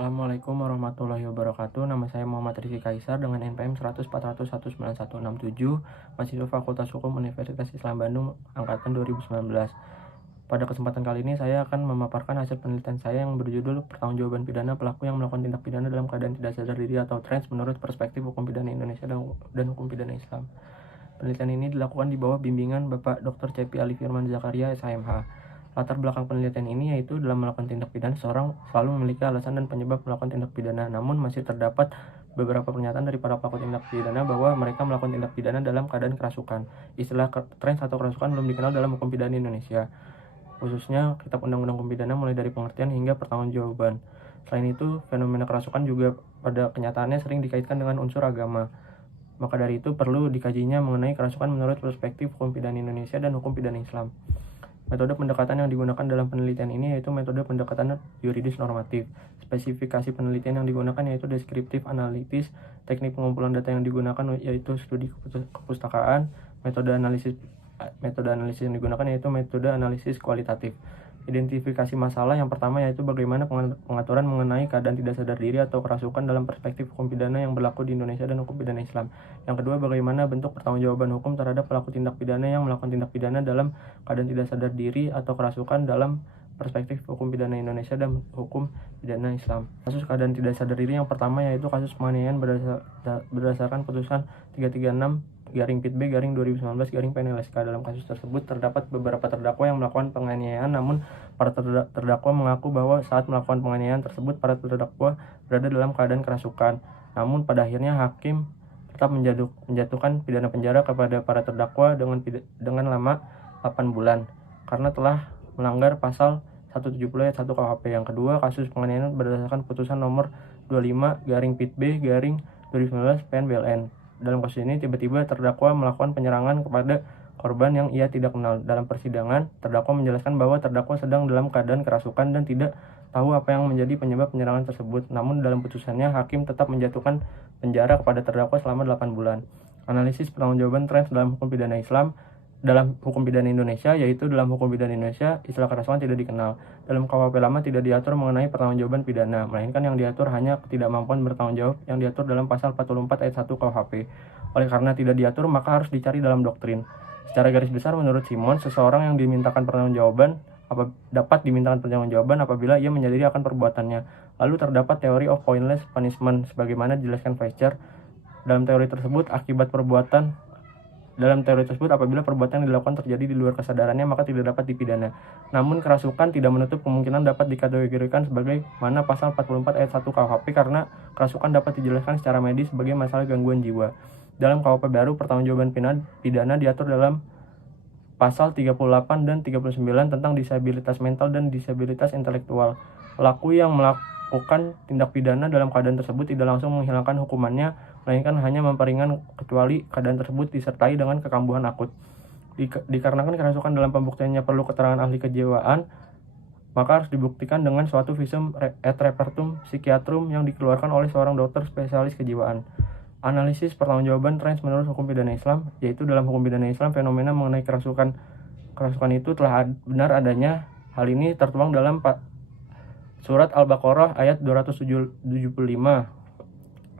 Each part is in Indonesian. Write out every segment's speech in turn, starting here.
Assalamualaikum warahmatullahi wabarakatuh. Nama saya Muhammad Rizky Kaisar dengan NPM 100401967, mahasiswa Fakultas Hukum Universitas Islam Bandung angkatan 2019. Pada kesempatan kali ini saya akan memaparkan hasil penelitian saya yang berjudul Pertanggungjawaban Pidana Pelaku yang Melakukan Tindak Pidana dalam Keadaan Tidak Sadar Diri atau Trans menurut Perspektif Hukum Pidana Indonesia dan Hukum Pidana Islam. Penelitian ini dilakukan di bawah bimbingan Bapak Dr. Cepi Ali Firman Zakaria, SHMH. Latar belakang penelitian ini yaitu dalam melakukan tindak pidana, seorang selalu memiliki alasan dan penyebab melakukan tindak pidana. Namun masih terdapat beberapa pernyataan dari para pelaku tindak pidana bahwa mereka melakukan tindak pidana dalam keadaan kerasukan. Istilah trans atau kerasukan belum dikenal dalam hukum pidana Indonesia, khususnya Kitab Undang-Undang Hukum Pidana mulai dari pengertian hingga pertanggungjawaban. Selain itu, fenomena kerasukan juga pada kenyataannya sering dikaitkan dengan unsur agama. Maka dari itu perlu dikajinya mengenai kerasukan menurut perspektif hukum pidana Indonesia dan hukum pidana Islam. Metode pendekatan yang digunakan dalam penelitian ini yaitu metode pendekatan yuridis normatif. Spesifikasi penelitian yang digunakan yaitu deskriptif analitis. Teknik pengumpulan data yang digunakan yaitu studi kepustakaan. Metode analisis yang digunakan yaitu metode analisis kualitatif. Identifikasi masalah yang pertama yaitu bagaimana pengaturan mengenai keadaan tidak sadar diri atau kerasukan dalam perspektif hukum pidana yang berlaku di Indonesia dan hukum pidana Islam. Yang kedua, bagaimana bentuk pertanggungjawaban hukum terhadap pelaku tindak pidana yang melakukan tindak pidana dalam keadaan tidak sadar diri atau kerasukan dalam perspektif hukum pidana Indonesia dan hukum pidana Islam. Kasus keadaan tidak sadar diri yang pertama yaitu kasus penganiayaan berdasarkan putusan 336-PIT-B-2019-PNLSK. Dalam kasus tersebut terdapat beberapa terdakwa yang melakukan penganiayaan, namun para terdakwa mengaku bahwa saat melakukan penganiayaan tersebut para terdakwa berada dalam keadaan kerasukan. Namun pada akhirnya hakim tetap menjatuhkan pidana penjara kepada para terdakwa dengan lama 8 bulan karena telah melanggar pasal 170 ayat 1 KUHP. Yang kedua, kasus penganiayaan berdasarkan putusan nomor 25-PIT-B-2019-PN-BLN. Dalam kasus ini tiba-tiba terdakwa melakukan penyerangan kepada korban yang ia tidak kenal. Dalam persidangan, terdakwa menjelaskan bahwa terdakwa sedang dalam keadaan kerasukan dan tidak tahu apa yang menjadi penyebab penyerangan tersebut. Namun dalam putusannya, hakim tetap menjatuhkan penjara kepada terdakwa selama 8 bulan. Analisis pertanggungjawaban trans dalam hukum pidana Islam. Dalam hukum pidana Indonesia, yaitu dalam hukum pidana Indonesia, istilah kerasukan tidak dikenal. Dalam KUHP lama tidak diatur mengenai pertanggungjawaban pidana, melainkan yang diatur hanya ketidakmampuan bertanggung jawab yang diatur dalam pasal 44 ayat 1 KUHP. Oleh karena tidak diatur, maka harus dicari dalam doktrin. Secara garis besar, menurut Simon, seseorang yang dimintakan pertanggungjawaban dapat dimintakan pertanggungjawaban apabila ia menyadari akan perbuatannya. Lalu terdapat teori of pointless punishment, sebagaimana dijelaskan Fletcher. Dalam teori tersebut, apabila perbuatan yang dilakukan terjadi di luar kesadarannya, maka tidak dapat dipidana. Namun kerasukan tidak menutup kemungkinan dapat dikategorikan sebagai mana pasal 44 ayat 1 KUHP karena kerasukan dapat dijelaskan secara medis sebagai masalah gangguan jiwa. Dalam KUHP baru, pertanggungjawaban pidana diatur dalam pasal 38 dan 39 tentang disabilitas mental dan disabilitas intelektual. Pelaku yang melakukan tindak pidana dalam keadaan tersebut tidak langsung menghilangkan hukumannya, melainkan hanya memperingan kecuali keadaan tersebut disertai dengan kekambuhan akut. Dikarenakan kerasukan dalam pembuktiannya perlu keterangan ahli kejiwaan, maka harus dibuktikan dengan suatu visum et repertum psikiatrum yang dikeluarkan oleh seorang dokter spesialis kejiwaan. Analisis pertanggungjawaban trans menurut hukum pidana Islam, yaitu dalam hukum pidana Islam fenomena mengenai kerasukan itu telah benar adanya. Hal ini tertuang dalam surat Al-Baqarah ayat 275.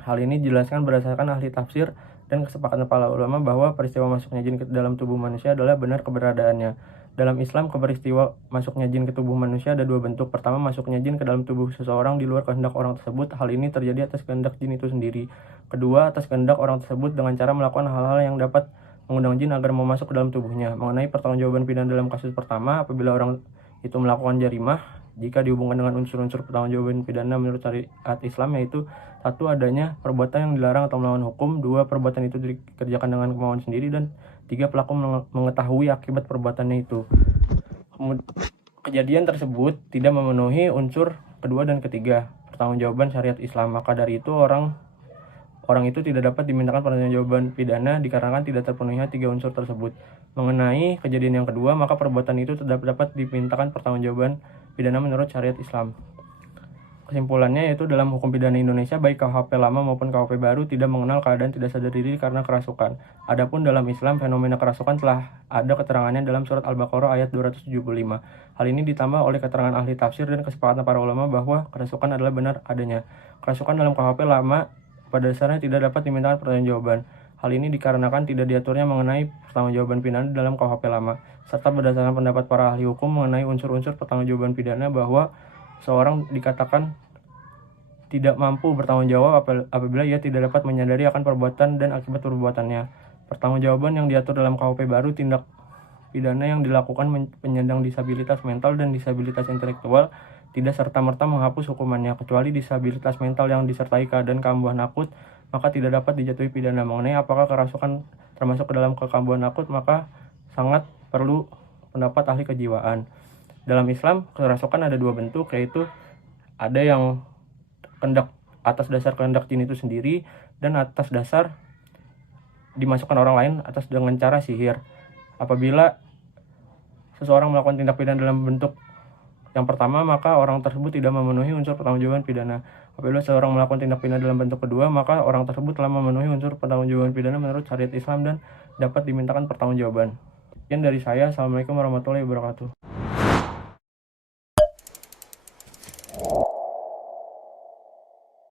Hal ini dijelaskan berdasarkan ahli tafsir dan kesepakatan para ulama bahwa peristiwa masuknya jin ke dalam tubuh manusia adalah benar keberadaannya. Dalam Islam, peristiwa masuknya jin ke tubuh manusia ada dua bentuk. Pertama, masuknya jin ke dalam tubuh seseorang di luar kehendak orang tersebut. Hal ini terjadi atas kehendak jin itu sendiri. Kedua, atas kehendak orang tersebut dengan cara melakukan hal-hal yang dapat mengundang jin agar mau masuk ke dalam tubuhnya. Mengenai pertanggungjawaban pidana dalam kasus pertama, apabila orang itu melakukan jarimah, jika dihubungkan dengan unsur-unsur pertanggungjawaban pidana menurut syariat Islam, yaitu 1. Adanya perbuatan yang dilarang atau melawan hukum. 2. Perbuatan itu dikerjakan dengan kemauan sendiri. Dan 3. Pelaku mengetahui akibat perbuatannya itu. Kejadian tersebut tidak memenuhi unsur kedua dan ketiga pertanggungjawaban syariat Islam. Maka dari itu orang itu tidak dapat dimintakan pertanggungjawaban pidana dikarenakan tidak terpenuhinya 3 unsur tersebut. Mengenai kejadian yang kedua, maka perbuatan itu dapat dimintakan pertanggungjawaban pidana menurut syariat Islam. Kesimpulannya yaitu dalam hukum pidana Indonesia baik KUHP lama maupun KUHP baru tidak mengenal keadaan tidak sadar diri karena kerasukan. Adapun dalam Islam fenomena kerasukan telah ada keterangannya dalam surat Al-Baqarah ayat 275. Hal ini ditambah oleh keterangan ahli tafsir dan kesepakatan para ulama bahwa kerasukan adalah benar adanya. Kerasukan dalam KUHP lama pada dasarnya tidak dapat dimintakan pertanggungjawaban. Hal ini dikarenakan tidak diaturnya mengenai pertanggungjawaban pidana dalam KUHP lama, serta berdasarkan pendapat para ahli hukum mengenai unsur-unsur pertanggungjawaban pidana bahwa seorang dikatakan tidak mampu bertanggung jawab apabila ia tidak dapat menyadari akan perbuatan dan akibat perbuatannya. Pertanggungjawaban yang diatur dalam KUHP baru tindak pidana yang dilakukan penyandang disabilitas mental dan disabilitas intelektual tidak serta-merta menghapus hukumannya, kecuali disabilitas mental yang disertai keadaan kambuhan akut, maka tidak dapat dijatuhi pidana. Mengenai apakah kerasukan termasuk ke dalam kekambuhan akut, maka sangat perlu pendapat ahli kejiwaan. Dalam Islam, kerasukan ada dua bentuk, yaitu ada yang atas dasar kehendak jin itu sendiri dan atas dasar dimasukkan orang lain atas dengan cara sihir. Apabila seseorang melakukan tindak pidana dalam bentuk yang pertama, maka orang tersebut tidak memenuhi unsur pertanggungjawaban pidana. Apabila seseorang melakukan tindak pidana dalam bentuk kedua, maka orang tersebut telah memenuhi unsur pertanggungjawaban pidana menurut syariat Islam dan dapat dimintakan pertanggungjawaban. Sekian dari saya. Assalamualaikum warahmatullahi wabarakatuh.